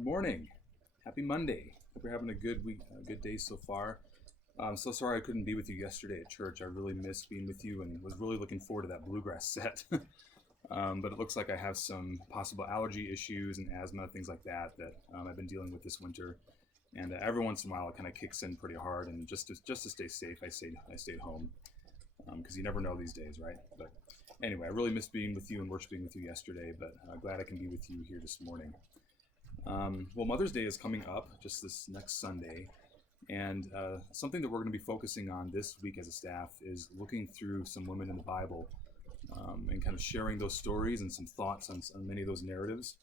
Good morning. Happy Monday. Hope you're having a good week, a good day so far. I'm so sorry I couldn't be with you yesterday at church. I really missed being with you and was really looking forward to that bluegrass set. But it looks like I have some possible allergy issues and asthma, things like that I've been dealing with this winter. And every once in a while, it kind of kicks in pretty hard. And just to stay safe, I stayed home because you never know these days, right? But anyway, I really missed being with you and worshiping with you yesterday. But glad I can be with you here this morning. Well, Mother's Day is coming up just this next Sunday, and something that we're going to be focusing on this week as a staff is looking through some women in the Bible and kind of sharing those stories and some thoughts on many of those narratives.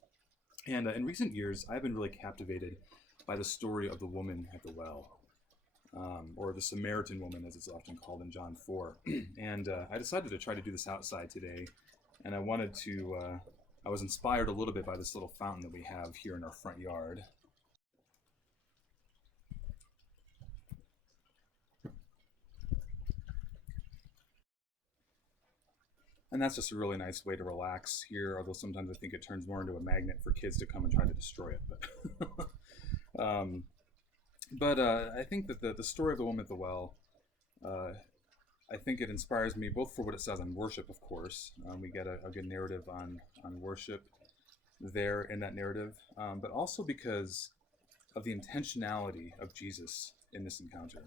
And in recent years, I've been really captivated by the story of the woman at the well, or the Samaritan woman, as it's often called in John 4. And I decided to try to do this outside today, and I was inspired a little bit by this little fountain that we have here in our front yard. And that's just a really nice way to relax here, although sometimes I think it turns more into a magnet for kids to come and try to destroy it. But I think that the story of the woman at the well, I think it inspires me both for what it says on worship, of course. We get a good narrative on worship there in that narrative, but also because of the intentionality of Jesus in this encounter.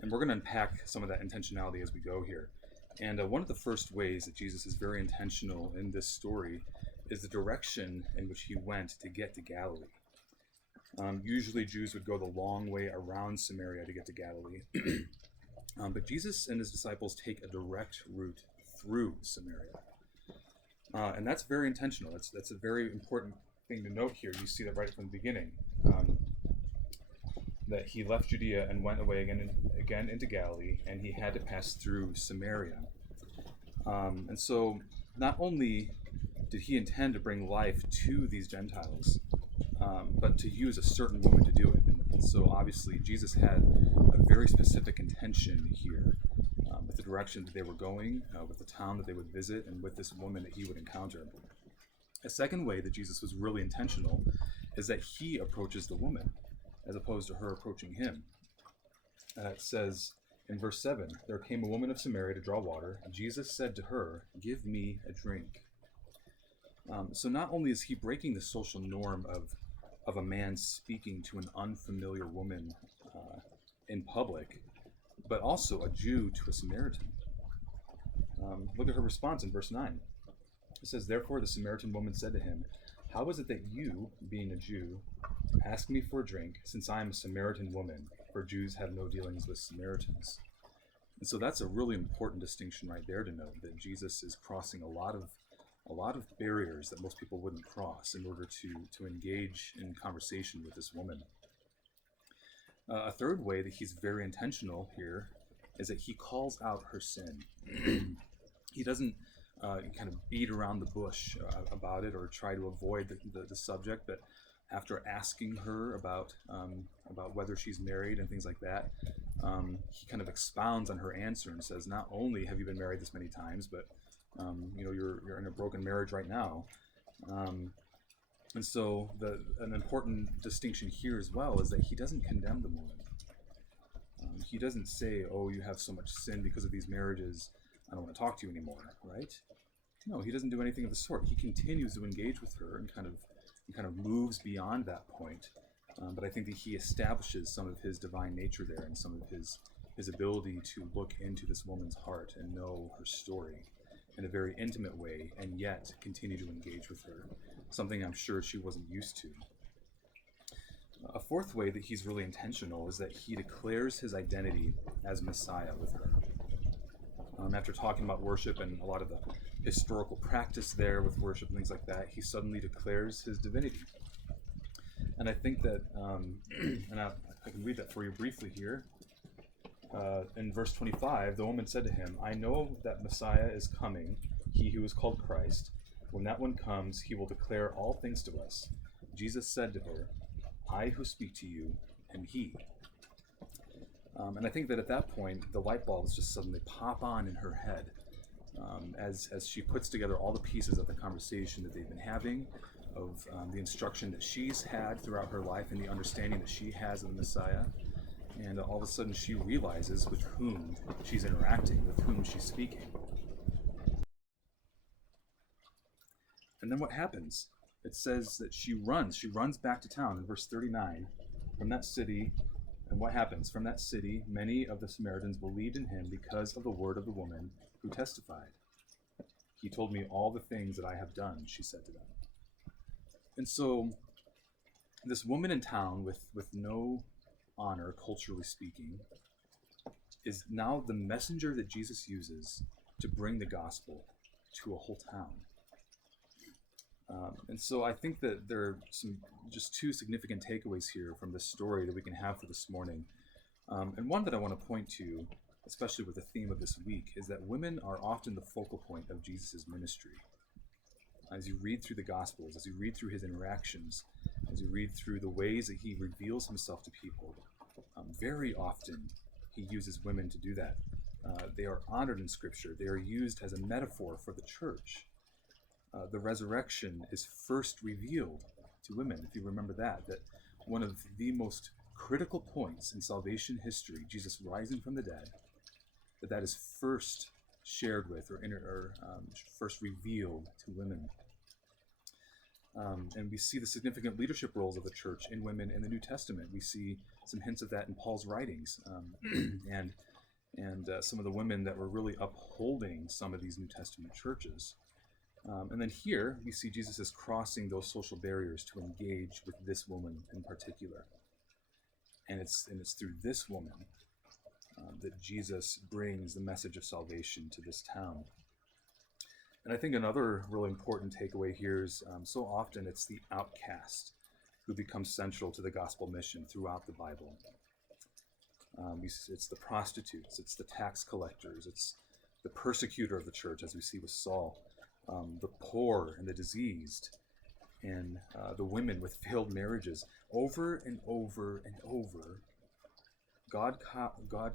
And we're going to unpack some of that intentionality as we go here. And one of the first ways that Jesus is very intentional in this story is the direction in which he went to get to Galilee. Usually Jews would go the long way around Samaria to get to Galilee. But Jesus and his disciples take a direct route through Samaria. And that's very intentional. That's a very important thing to note here. You see that right from the beginning. That he left Judea and went away again into Galilee, and he had to pass through Samaria. And so not only did he intend to bring life to these Gentiles, but to use a certain woman to do it. And so obviously Jesus had a very specific intention here with the direction that they were going, with the town that they would visit, and with this woman that he would encounter. A second way that Jesus was really intentional is that he approaches the woman as opposed to her approaching him. It says in verse 7, there came a woman of Samaria to draw water, and Jesus said to her, give me a drink. So not only is he breaking the social norm of a man speaking to an unfamiliar woman in public, but also a Jew to a Samaritan. Look at her response in verse 9. It says, therefore the Samaritan woman said to him, how is it that you, being a Jew, ask me for a drink, since I am a Samaritan woman, for Jews have no dealings with Samaritans? And so that's a really important distinction right there to note, that Jesus is crossing a lot of barriers that most people wouldn't cross in order to engage in conversation with this woman. A third way that he's very intentional here is that he calls out her sin. He doesn't kind of beat around the bush about it or try to avoid the subject, but after asking her about whether she's married and things like that, he kind of expounds on her answer and says, not only have you been married this many times, but you're in a broken marriage right now. And so an important distinction here as well is that he doesn't condemn the woman. He doesn't say, oh, you have so much sin because of these marriages, I don't want to talk to you anymore, right? No, he doesn't do anything of the sort. He continues to engage with her and kind of moves beyond that point. But I think that he establishes some of his divine nature there and some of his ability to look into this woman's heart and know her story in a very intimate way, and yet continue to engage with her, something I'm sure she wasn't used to. A fourth way that he's really intentional is that he declares his identity as Messiah with her. After talking about worship and a lot of the historical practice there with worship and things like that, he suddenly declares his divinity. And I think that, and I can read that for you briefly here. In verse 25, the woman said to him, I know that Messiah is coming, he who is called Christ. When that one comes, he will declare all things to us. Jesus said to her, I who speak to you am he. And I think that at that point, the light bulbs just suddenly pop on in her head as she puts together all the pieces of the conversation that they've been having, the instruction that she's had throughout her life and the understanding that she has of the Messiah. And all of a sudden she realizes with whom she's interacting, with whom she's speaking. And then what happens? It says that she runs back to town in verse 39 from that city. And what happens? From that city, many of the Samaritans believed in him because of the word of the woman who testified. He told me all the things that I have done, she said to them. And so this woman in town with no honor, culturally speaking, is now the messenger that Jesus uses to bring the gospel to a whole town. And so I think that there are just two significant takeaways here from this story that we can have for this morning. And one that I want to point to, especially with the theme of this week, is that women are often the focal point of Jesus' ministry. As you read through the Gospels, as you read through his interactions, as you read through the ways that he reveals himself to people, very often he uses women to do that. They are honored in Scripture. They are used as a metaphor for the church. The resurrection is first revealed to women, if you remember that one of the most critical points in salvation history, Jesus rising from the dead, that is first shared with or first revealed to women. And we see the significant leadership roles of the church in women in the New Testament. We see some hints of that in Paul's writings, and some of the women that were really upholding some of these New Testament churches. And then here we see Jesus is crossing those social barriers to engage with this woman in particular. And it's through this woman that Jesus brings the message of salvation to this town. And I think another really important takeaway here is so often it's the outcast who becomes central to the gospel mission throughout the Bible. It's the prostitutes, it's the tax collectors, it's the persecutor of the church, as we see with Saul, the poor and the diseased, and the women with failed marriages. Over and over and over, God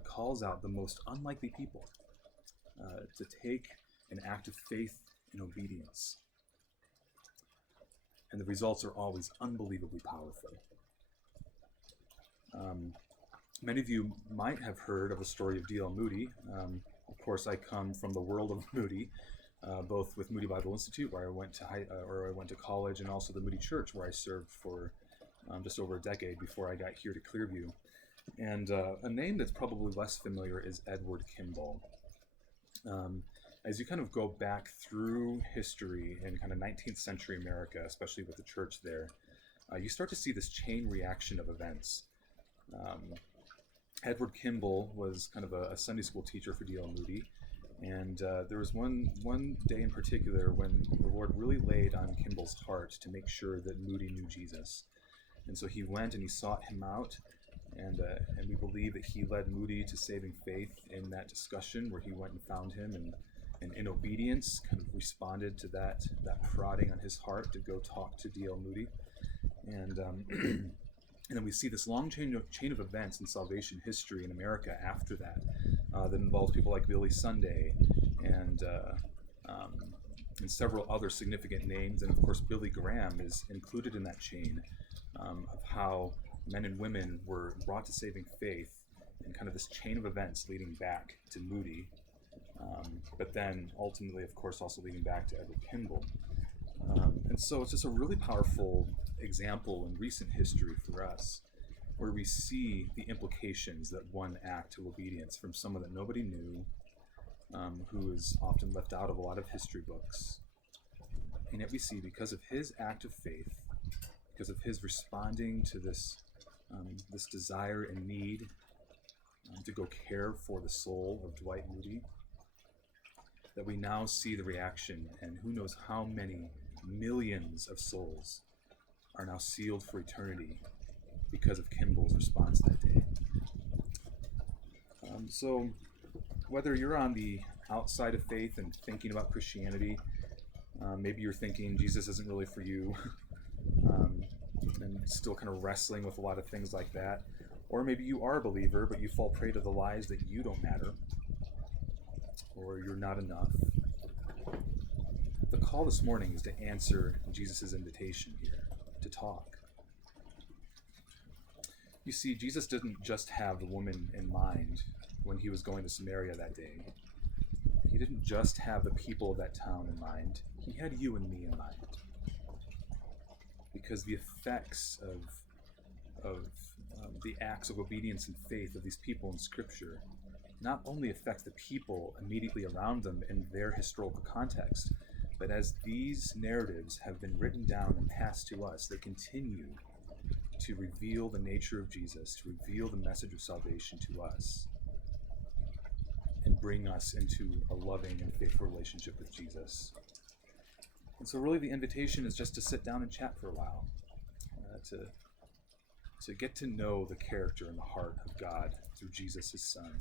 calls out the most unlikely people to take an act of faith and obedience. And the results are always unbelievably powerful. Many of you might have heard of the story of D.L. Moody. Of course, I come from the world of Moody, both with Moody Bible Institute, where I went to college, and also the Moody Church, where I served for just over a decade before I got here to Clearview. And a name that's probably less familiar is Edward Kimball. As you kind of go back through history in kind of 19th century America, especially with the church there, you start to see this chain reaction of events. Edward Kimball was kind of a Sunday school teacher for D.L. Moody, and there was one day in particular when the Lord really laid on Kimball's heart to make sure that Moody knew Jesus. And so he went and he sought him out, and we believe that he led Moody to saving faith in that discussion, where he went and found him and in obedience kind of responded to that prodding on his heart to go talk to D.L. Moody. And and then we see this long chain of events in salvation history in America after that that involves people like Billy Sunday and several other significant names. And of course, Billy Graham is included in that chain of how men and women were brought to saving faith in kind of this chain of events leading back to Moody. But then ultimately, of course, also leading back to Edward Kimball. And so it's just a really powerful example in recent history for us, where we see the implications that one act of obedience from someone that nobody knew, who is often left out of a lot of history books. And yet we see, because of his act of faith, because of his responding to this desire and need to go care for the soul of Dwight Moody, that we now see the reaction, and who knows how many millions of souls are now sealed for eternity because of Kimball's response that day. So whether you're on the outside of faith and thinking about Christianity, maybe you're thinking Jesus isn't really for you, and still kind of wrestling with a lot of things like that, or maybe you are a believer but you fall prey to the lies that you don't matter, or you're not enough. the call this morning is to answer Jesus' invitation here, to talk. You see, Jesus didn't just have the woman in mind when he was going to Samaria that day. He didn't just have the people of that town in mind. He had you and me in mind. Because the effects of the acts of obedience and faith of these people in Scripture not only affect the people immediately around them in their historical context, but as these narratives have been written down and passed to us, they continue to reveal the nature of Jesus, to reveal the message of salvation to us, and bring us into a loving and faithful relationship with Jesus. And so really the invitation is just to sit down and chat for a while, to get to know the character and the heart of God through Jesus, his Son.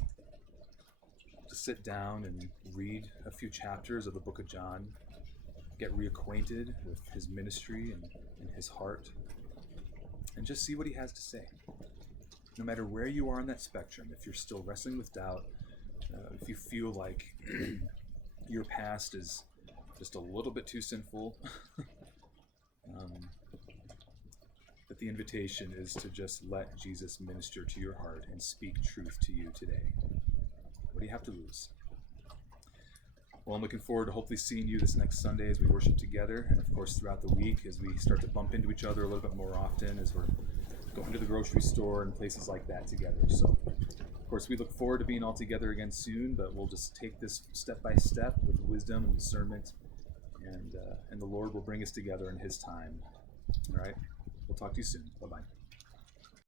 To sit down and read a few chapters of the book of John, get reacquainted with his ministry and his heart, and just see what he has to say. No matter where you are on that spectrum, if you're still wrestling with doubt, if you feel like your past is just a little bit too sinful, that the invitation is to just let Jesus minister to your heart and speak truth to you today. What do you have to lose? Well, I'm looking forward to hopefully seeing you this next Sunday as we worship together, and of course throughout the week as we start to bump into each other a little bit more often as we're going to the grocery store and places like that together. So, of course, we look forward to being all together again soon, but we'll just take this step by step with wisdom and discernment, and the Lord will bring us together in his time. All right? We'll talk to you soon. Bye-bye.